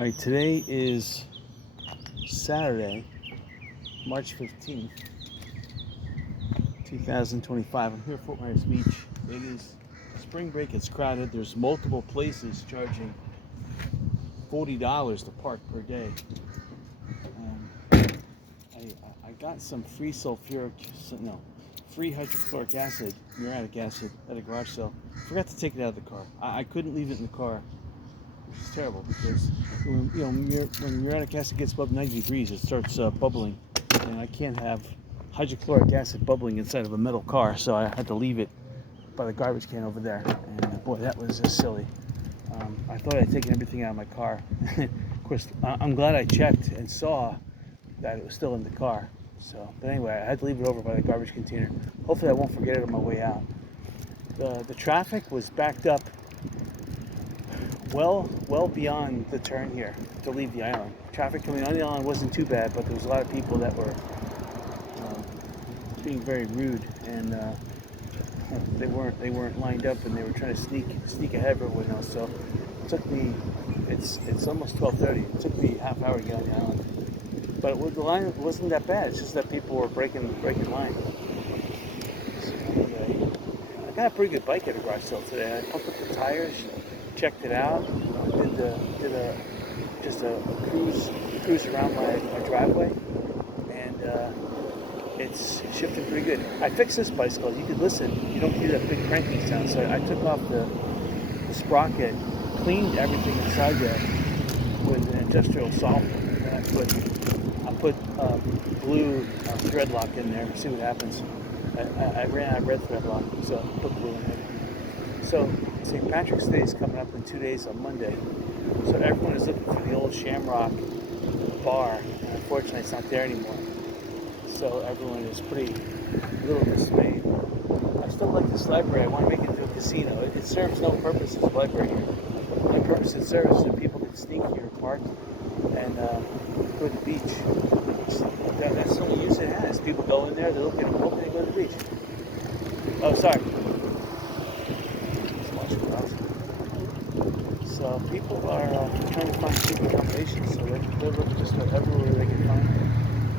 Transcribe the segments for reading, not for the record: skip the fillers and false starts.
All right, today is Saturday, March 15th, 2025. I'm here at Fort Myers Beach. It is spring break, it's crowded. There's multiple places charging $40 to park per day. I got some free free hydrochloric acid, muriatic acid at a garage sale. Forgot to take it out of the car. I couldn't leave it in the car, which is terrible because when muriatic acid gets above 90 degrees, it starts bubbling, and I can't have hydrochloric acid bubbling inside of a metal car, so I had to leave it by the garbage can over there. And boy, that was just silly. I thought I'd taken everything out of my car. Of course, I'm glad I checked and saw that it was still in the car. So, but anyway, I had to leave it over by the garbage container. Hopefully, I won't forget it on my way out. The traffic was backed up well beyond the turn here to leave the island. Traffic coming on the island wasn't too bad, but there was a lot of people that were being very rude, and they weren't lined up, and they were trying to sneak ahead of everyone else. So it took me. It's almost 12:30. It took me a half hour to get on the island. But the line wasn't that bad. It's just that people were breaking line. So anyway, I got a pretty good bike at a garage sale today. I pumped up the tires, checked it out, did a cruise around my driveway, and it's shifting pretty good. I fixed this bicycle. You could listen. You don't hear that big cranking sound. So I took off the sprocket, cleaned everything inside there with an industrial solvent, and I put blue thread lock in there. See what happens. I ran out of red thread lock, so I put blue in it. So St. Patrick's Day is coming up in 2 days on Monday. So everyone is looking for the old Shamrock bar, and unfortunately it's not there anymore. So everyone is a little dismayed. I still like this library. I want to make it into a casino. It serves no purpose as a library here. The only purpose it serves is that people can sneak here, park, and go to the beach. That's the only use it has. People go in there, they're hoping to go to the beach. Oh, sorry. So people are trying to find cheap accommodations, so they're looking just about everywhere they can find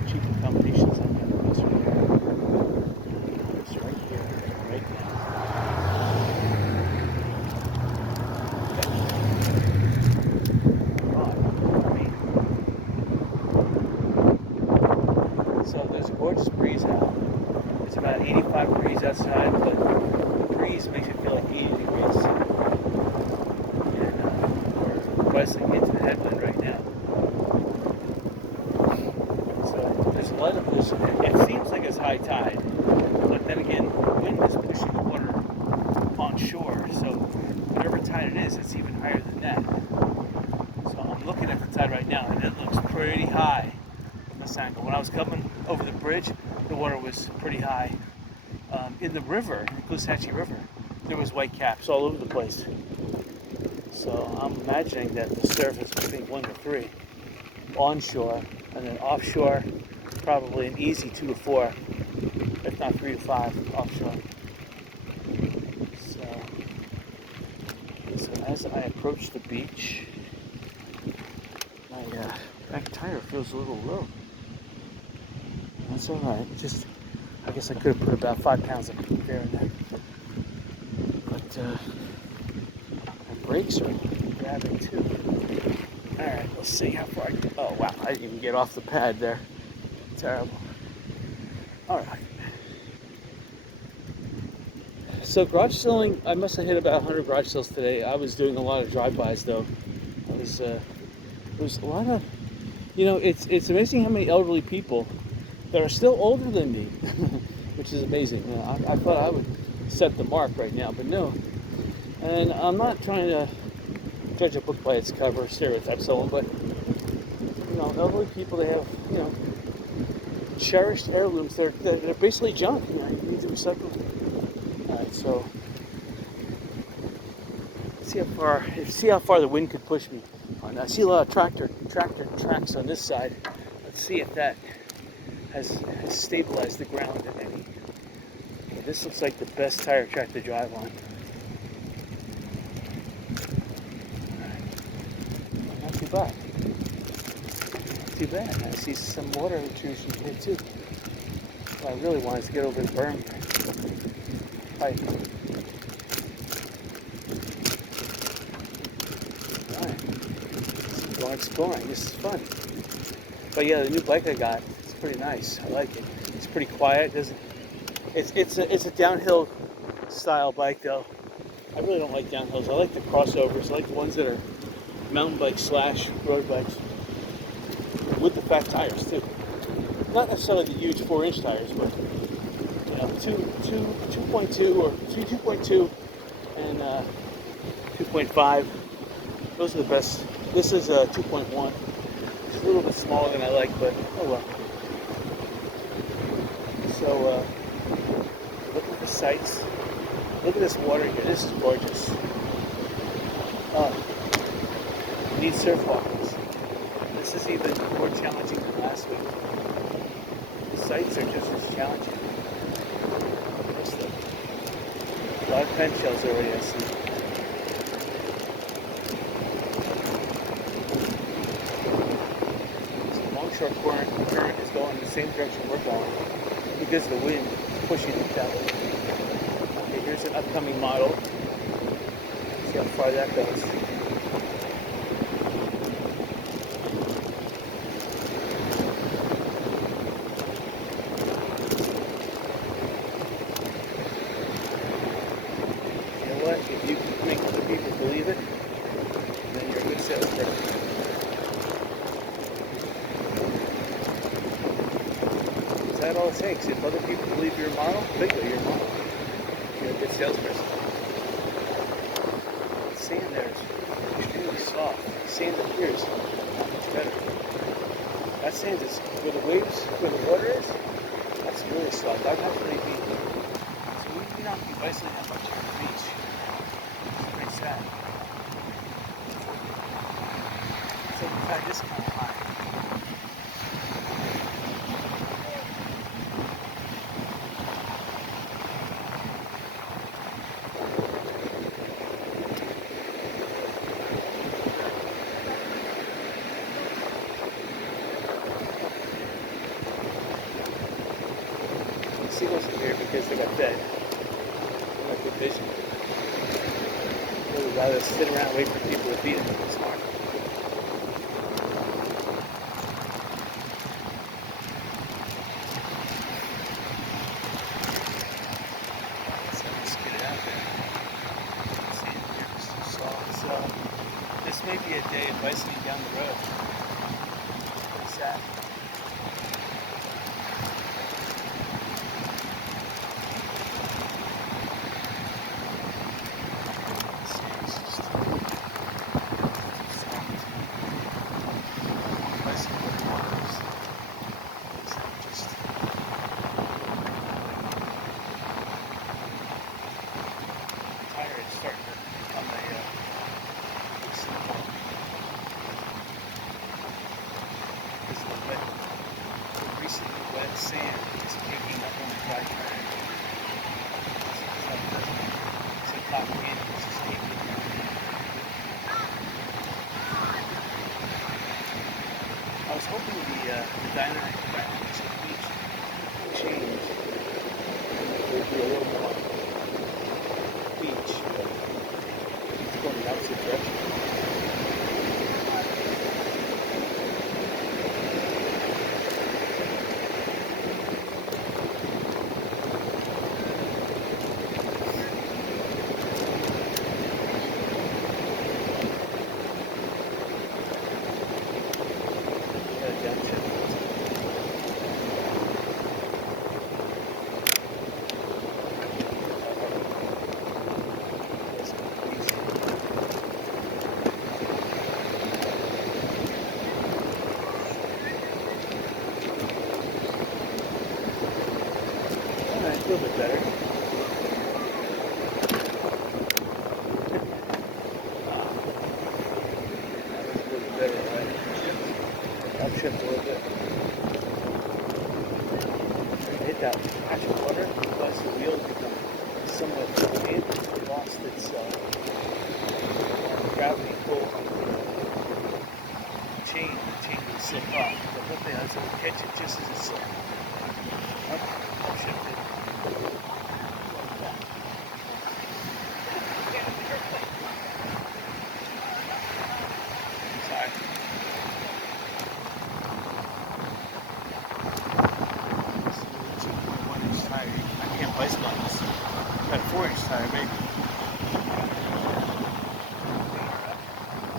cheap accommodations. I'm going to go right here. It's right here, right now. So there's a gorgeous breeze out. It's about 85 degrees outside, but the breeze makes it feel like 80 degrees. Bicycling into the headwind right now. So there's a lot of this. It seems like it's high tide, but then again, the wind is pushing the water on shore. So whatever tide it is, it's even higher than that. So I'm looking at the tide right now, and it looks pretty high from this angle. When I was coming over the bridge, the water was pretty high. In the river, the Cooshatchee River, there was white caps all over the place. So I'm imagining that the surf is between 1 to 3 onshore, and then offshore, probably an easy 2 to 4, if not 3 to 5 offshore. So as I approach the beach, my back tire feels a little low. That's all right. I guess I could have put about 5 pounds of air in there, but. Brakes are grabbing too. Alright, let's see how far I can. Oh wow, I didn't even get off the pad there. Terrible. Alright. So garage selling, I must have hit about 100 garage sales today. I was doing a lot of drive-bys though. There was a lot of, it's amazing how many elderly people that are still older than me, which is amazing. I thought I would set the mark right now, but no. And I'm not trying to judge a book by its cover, stereotype someone, but elderly people, they have cherished heirlooms that are basically junk. You need to recycle them. All right, so see how far the wind could push me. I see a lot of tractor tracks on this side. Let's see if that has stabilized the ground any. This looks like the best tire track to drive on. Not too bad. too bad. I see some water intrusion here too. What I really want is to get over the berm pipe. Alright. Going exploring. This is fun. But yeah, the new bike I got, it's pretty nice. I like it. It's pretty quiet. It's a downhill style bike though. I really don't like downhills. I like the crossovers. I like the ones that are mountain bikes / road bikes with the fat tires too. Not necessarily the huge 4-inch tires, but 2.2 or 2.2 and 2.5. Those are the best. This is a 2.1. It's a little bit smaller than I like, but oh well. So look at the sights. Look at this water here. This is gorgeous. Need surf walkers. This is even more challenging than last week. The sights are just as challenging. A lot of pen shells already, I see. So longshore current is going in the same direction we're going because of the wind pushing it that way. Okay, here's an upcoming model. See how far that goes. If you can make other people believe it, then you're a good salesperson. Is that all it takes? If other people believe you're a model, bingo, you're a model. You're a good salesperson. The sand there is extremely soft. The sand up here is not much better. That sand is where the water is, that's really soft. I'd have to maybe, so we don't be bicycling that much on the beach. Sad. So we tried this kind of high. The seagulls are here because they got fed. They got good vision. Would rather sit around and wait for people to feed them. It's hard. So just get it out there. See, here's some salt. So this may be a day of bicycling down the road. Pretty sad. Wet sand is picking up on the dry tire. It's like cotton candy, it's just taking it. I was hoping the dynamic of the beach would change and there would be a little more beach, but it's going the opposite direction. A little bit better. That was a little bit better, right? I've tripped a little bit. Hit that patch of water, plus the wheel become somewhat buoyant. It lost its gravity pull on the chain. The chain would slip off. Yeah, so catch it just as it's up, shifted. Sorry. This is a 2.1-inch tire. I can't bicycle on this. Got a 4-inch tire, maybe.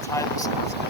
Tire sounds good.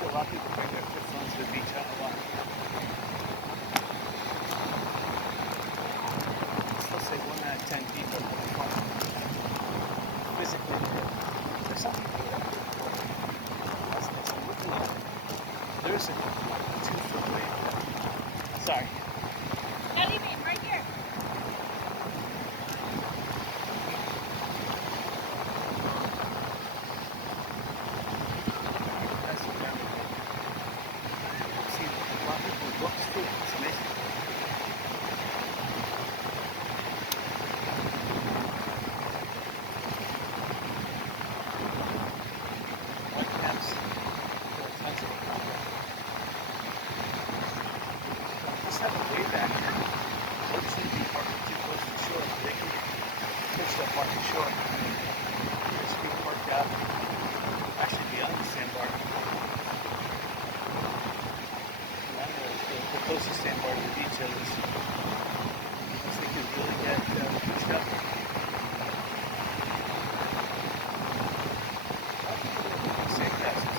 A lot of people bring their phones to the beach on a lot. Let's say 1 out of 10 people have a phone. Physically, there's some people that there's a 2-foot wave. Sorry. How do you mean? Right here. That's what I'm doing. See, a lot of people books too. It's amazing. White caps. Tons of them. Let's have a way back. Boats need to be parked too close to the shore. They can push that parking shore. Just be parked out. Actually beyond the sandbar. The closest sandbar to the beach is. Unless they could really get pushed up. Safe passage.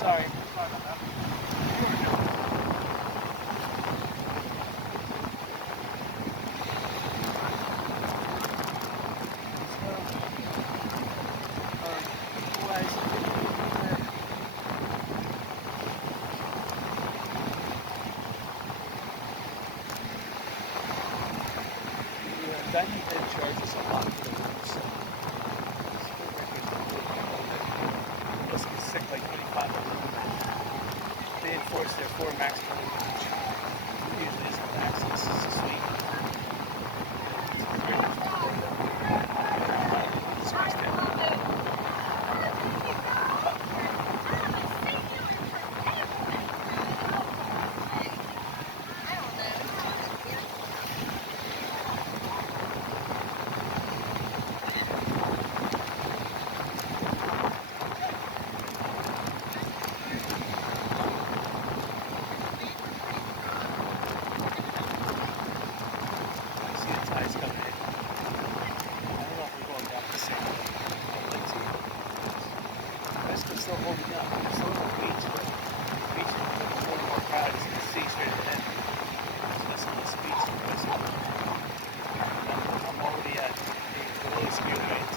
Sorry. Dining bed charges a lot for the rooms. Must get sick like 25 of them. They enforce their 4 max per week. Usually isn't max, this is a suite. It's very much more than it's spaced out. Tides coming in. I don't know if we're going back the same way. Bicycle's still holding up. It's still on the beach, but the beach is more and more crowded. You can see straight ahead. It's less and less beach than bicycle. I'm already at the lowest gear weight.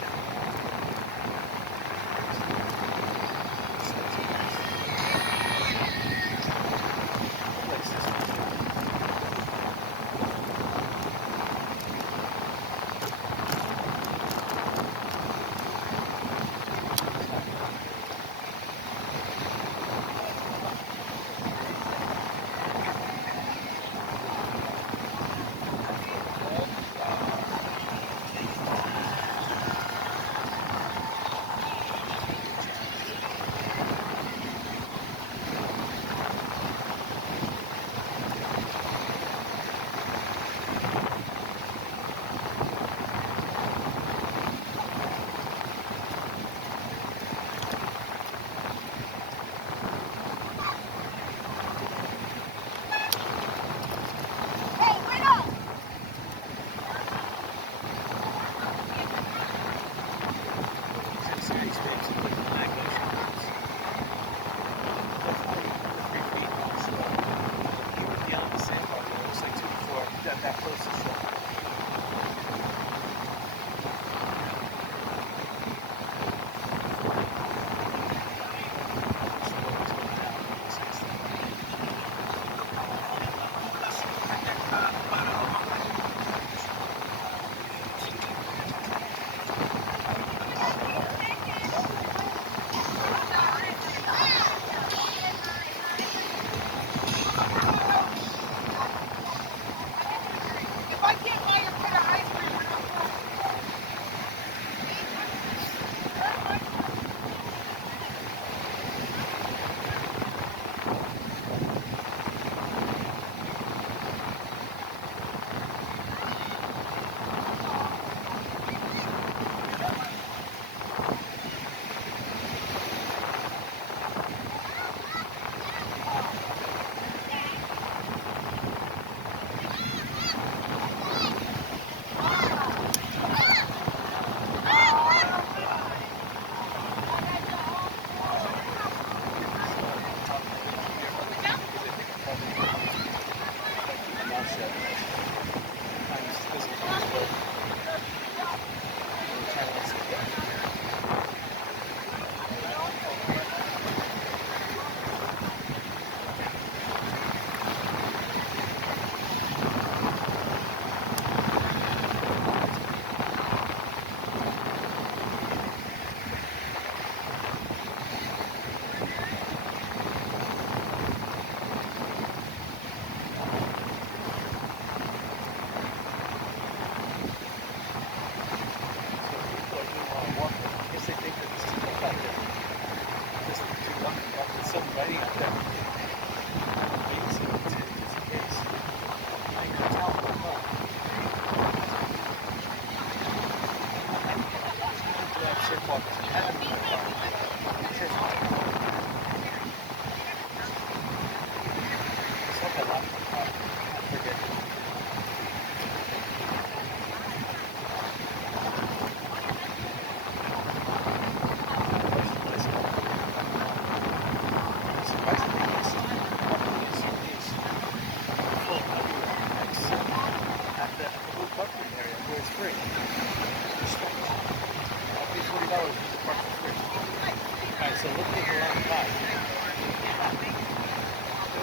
So look at the left side.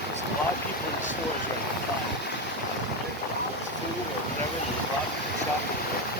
There's a lot of people in the stores right now. Food or whatever, there's a lot of people shopping there.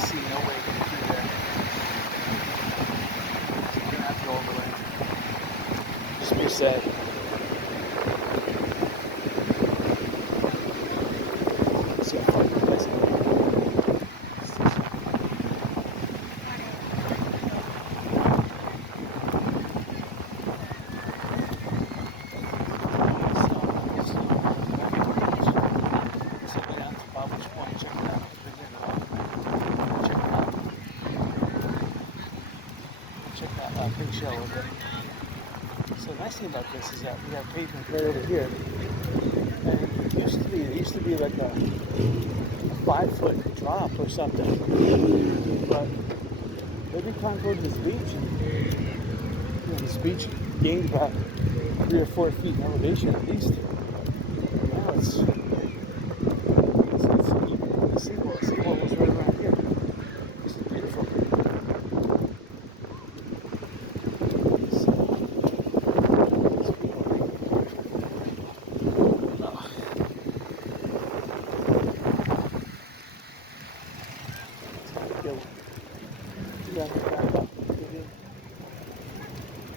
see no way to get through there. So you're gonna have to go overland. Just be sad. See how far you guys can go. Big shell over there. So the nice thing about this is that we have pavement right over here. And it used to be like a 5-foot drop or something. But every time I go to this beach, this beach gained about 3 or 4 feet in elevation at least. Now it's the seawall was right around here. This is beautiful.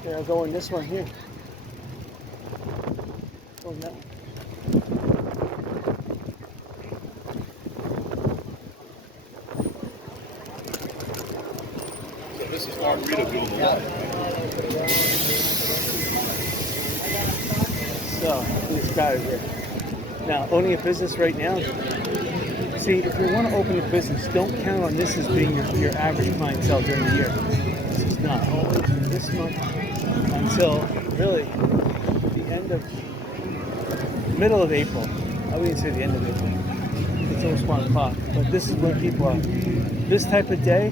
Yeah, I'll go in this one here. Go in that one. So this is Margaritaville, the water. So, this guy over here. Now, owning a business right now, see, if you want to open a business, don't count on this as being your average clientele during the year. This is not always this month until really the end of, middle of April. I wouldn't say the end of April. It's almost 1 o'clock. But this is when people are, this type of day,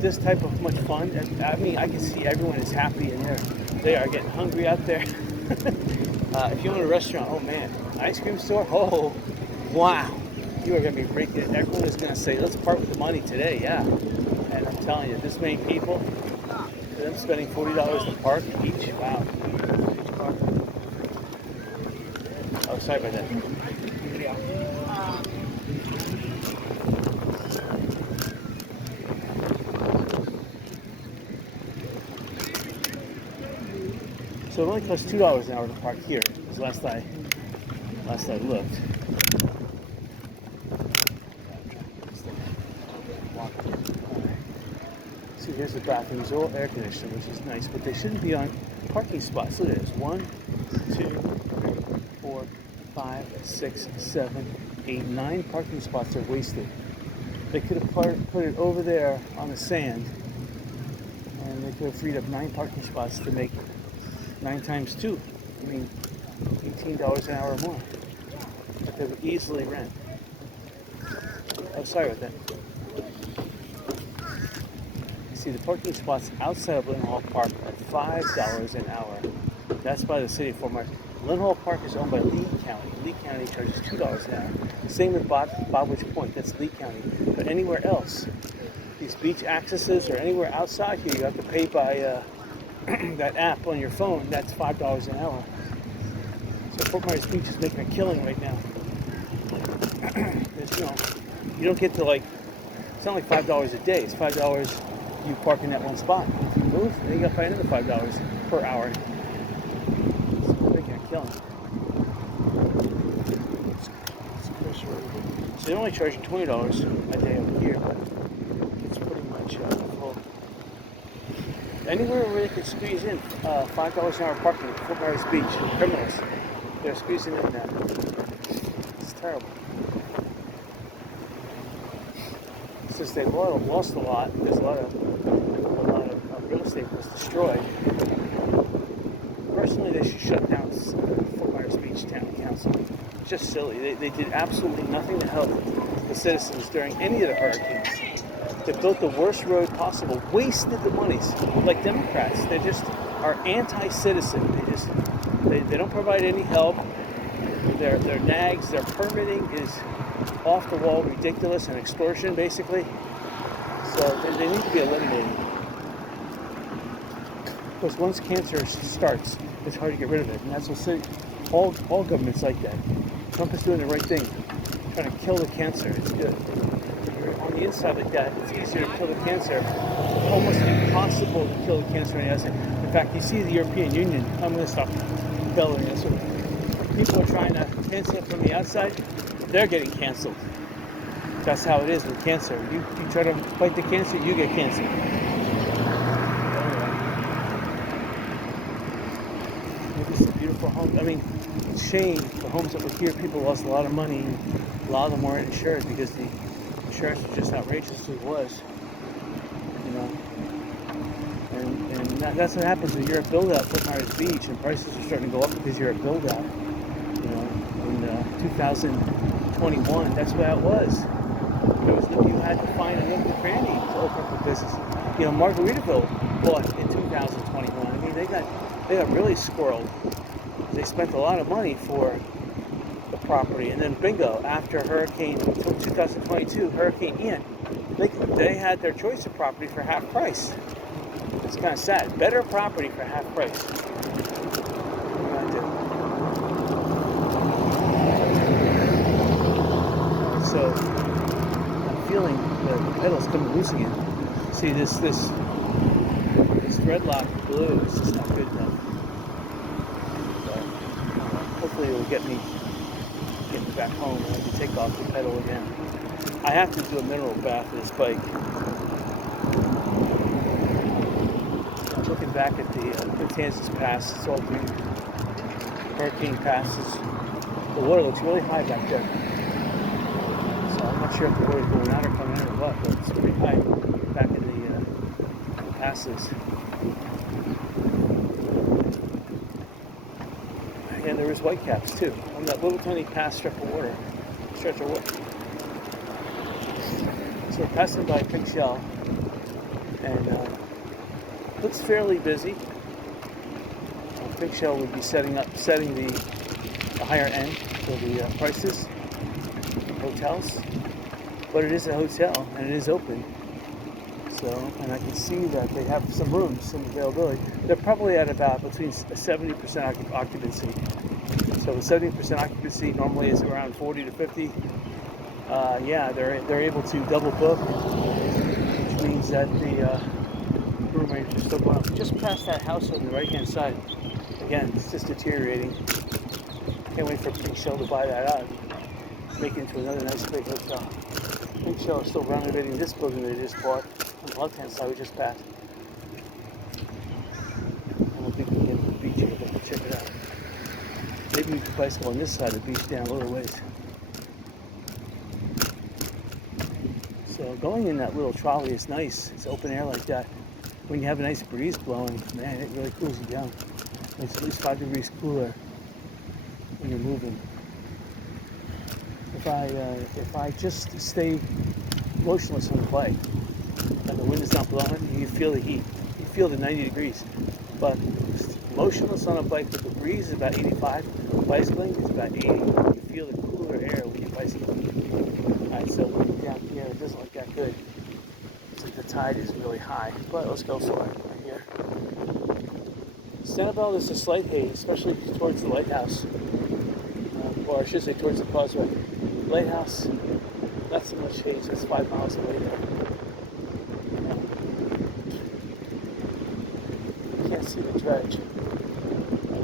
this type of much fun. I mean, I can see everyone is happy and they are getting hungry out there. If you own a restaurant, oh man, ice cream store, oh, wow. You are going to be breaking it. Everyone is going to say, let's part with the money today, yeah. And I'm telling you, this many people, them spending $40 to park each, wow. Each car. Oh, sorry about that. So it only costs $2 an hour to park here, because last I looked. See, here's the bathroom. It's all air conditioned, which is nice, but they shouldn't be on parking spots. Look at this. 1, 2, 3, 4, 5, 6, 7, 8, 9 parking spots are wasted. They could have put it over there on the sand, and they could have freed up 9 parking spots to make 9 times 2. I mean, $18 an hour more. They would easily rent. Oh, sorry about that. See, the parking spots outside of Lynn Hall Park are $5 an hour. That's by the city of Fort Myers. Lynn Hall Park is owned by Lee County. Lee County charges $2 an hour. Same with Bobwitch Point, that's Lee County. But anywhere else, these beach accesses or anywhere outside here, you have to pay by that app on your phone. That's $5 an hour. So Fort Myers Beach is making a killing right now. You don't get to it's not like $5 a day. It's $5 you park in that one spot. If you move, then you got to pay another $5 per hour. So they're making a killing. So they're only charging $20 a day over here, but it's pretty much full. Anywhere where they could squeeze in $5 an hour parking at Fort Myers Beach, criminals, they're squeezing in that. It's terrible. Since they lost a lot, because a lot of real estate was destroyed. Personally, they should shut down Fort Myers Beach Town Council. It's just silly. They did absolutely nothing to help the citizens during any of the hurricanes. They built the worst road possible, wasted the monies. Like Democrats, they just are anti-citizen. They don't provide any help. Their nags, their permitting is off the wall, ridiculous, and extortion basically. So they need to be eliminated. Because once cancer starts, it's hard to get rid of it, and that's what all governments like that. Trump is doing the right thing, trying to kill the cancer. It's good. You're on the inside like that, it's easier to kill the cancer. It's almost impossible to kill the cancer on the outside. In fact, you see the European Union. I'm going to stop bellowing. That's what people are trying to cancel it from the outside. They're getting canceled. That's how it is with cancer. You try to fight the cancer, you get cancer. This is a beautiful home. I mean, it's a shame the homes that were here, people lost a lot of money. And a lot of them weren't insured because the insurance was just outrageous. It was, you know. And that's what happens when you're at build out Fort Myers Beach, and prices are starting to go up because you're at build out. You know, in 2021, that's what it was. You had to find a nook and cranny to open up a business. You know, Margaritaville bought in 2021. I mean, they got really squirreled. They spent a lot of money for the property, and then bingo, after Hurricane 2022, Hurricane Ian, they had their choice of property for half price. It's kind of sad. Better property for half price. So I'm feeling the pedals coming loose again. See this threadlock glue is just not good enough. But hopefully it will get me back home and I can take off the pedal again. I have to do a mineral bath with this bike. Looking back at the Kansas Pass, it's all green. Hurricane passes. The water looks really high back there. So I'm not sure if the water's going out or coming in or what, but it's pretty high back in the passes. And there was whitecaps too on that little tiny pass stretch of water. So we're passing by Pink Shell, and looks fairly busy. Pink Shell would be setting the higher end for the prices of hotels, but it is a hotel and it is open. So, and I can see that they have some rooms, some availability. They're probably at about between 70% occupancy. So with 70% occupancy normally is around 40 to 50. Yeah, they're able to double book, which means that the room rates are still going up. Just past that house on the right-hand side. Again, it's just deteriorating. Can't wait for Pink Shell to buy that out and make it into another nice big hotel. Pink Shell is still renovating this building they just bought. On the left-hand side, we just passed. I don't think we can get to the beach here, but we'll check it out. Maybe we could bicycle on this side of the beach down a little ways. So going in that little trolley is nice. It's open air like that. When you have a nice breeze blowing, man, it really cools you down. It's at least 5 degrees cooler when you're moving. If I just stay motionless on the bike and the wind is not blowing, you feel the heat. You feel the 90 degrees. But motionless on a bike with the breeze is about 85. Bicycling is about 80. You feel the cooler air when you're bicycling. Alright, so down here it doesn't look that good. It's like the tide is really high. But let's go for it right here. Sanibel, there's a slight haze, especially towards the lighthouse. Or I should say towards the causeway. Lighthouse, not so much haze. It's 5 miles away there. You can't see the dredge.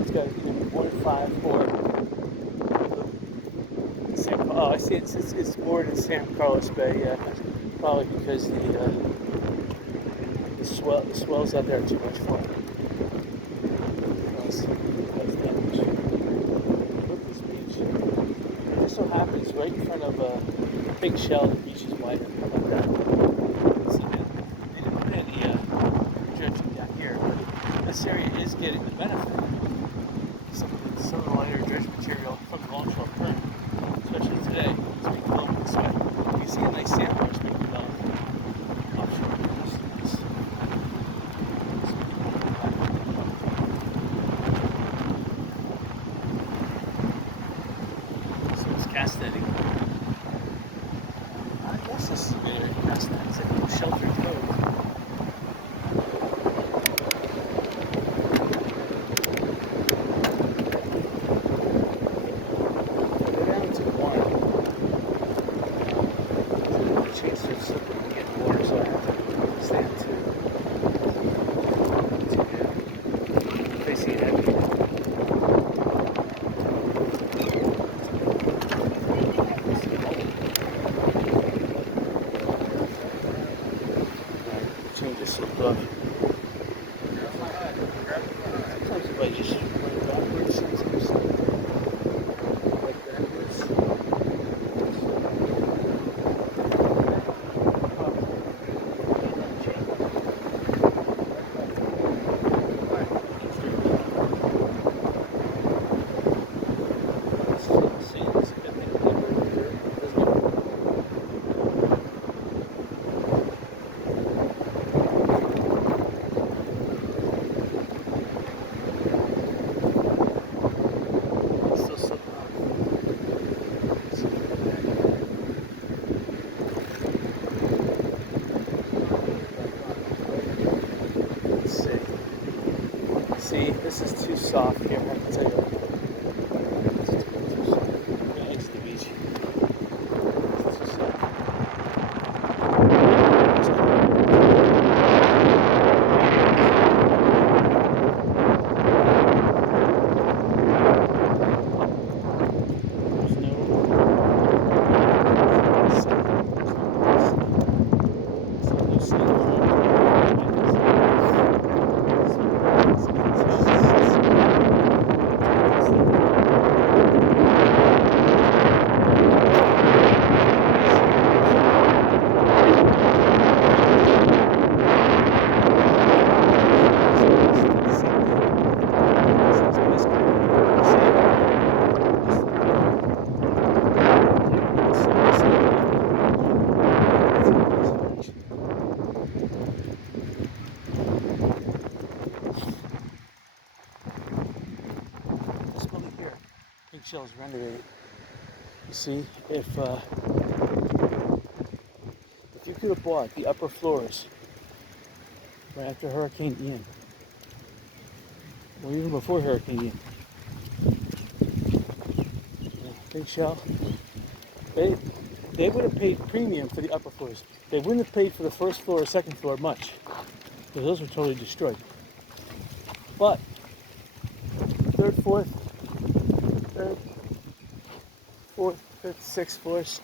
It's got to be 1.5 or I see it's moored in San Carlos Bay. Yeah, probably because the swells out there are too much for it. Look, this beach. It just so happens right in front of a Big Shell. The beach is wider. How about that? See, they didn't put any dredging down here, but this area is getting the benefit. Some of the lighter dredge material from the longshore current, especially today, it's being developed this way. You can see a nice sandbar being developed offshore. So it's cast netting. I guess this is a good area. slipped off. Sometimes if I just went backwards, sometimes like backwards. See, this is too soft here, I can tell you. This is too soft. I'm gonna exit the beach. This is too soft. There's no big shells renovated. You see, if you could have bought the upper floors right after Hurricane Ian, or even before Hurricane Ian, big shell, they would have paid premium for the upper floors. They wouldn't have paid for the first floor or second floor much, because those were totally destroyed. But third, fourth, fifth, sixth floors.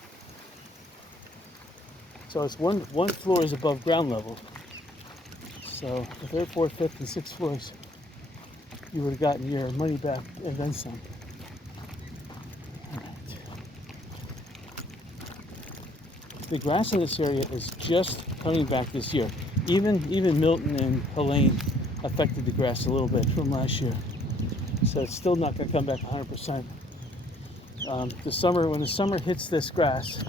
So it's one floor is above ground level. So the third, fourth, fifth, and sixth floors, you would have gotten your money back and then some. All right. The grass in this area is just coming back this year. Even Milton and Helene affected the grass a little bit from last year. So it's still not going to come back 100%. The summer, when the summer hits this grass,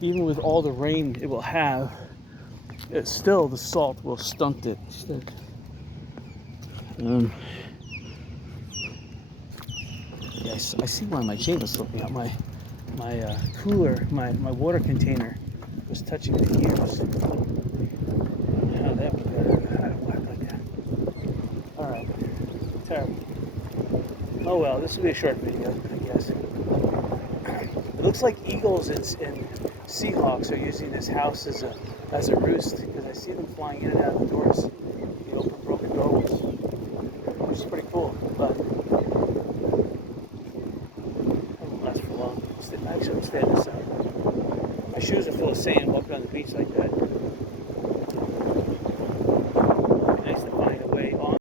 even with all the rain it will have, it's still the salt will stunt it. Yes, I see why my chain was slipping out. My cooler, my water container was touching the gears. How that would how to whack like that. All right, terrible. Oh well, this will be a short video, I guess. It looks like eagles and Seahawks are using this house as a roost, because I see them flying in and out of the doors, the open broken doorways, which is pretty cool. But it won't last for long. Actually, I'm staying this out. My shoes are full of sand walking on the beach like that.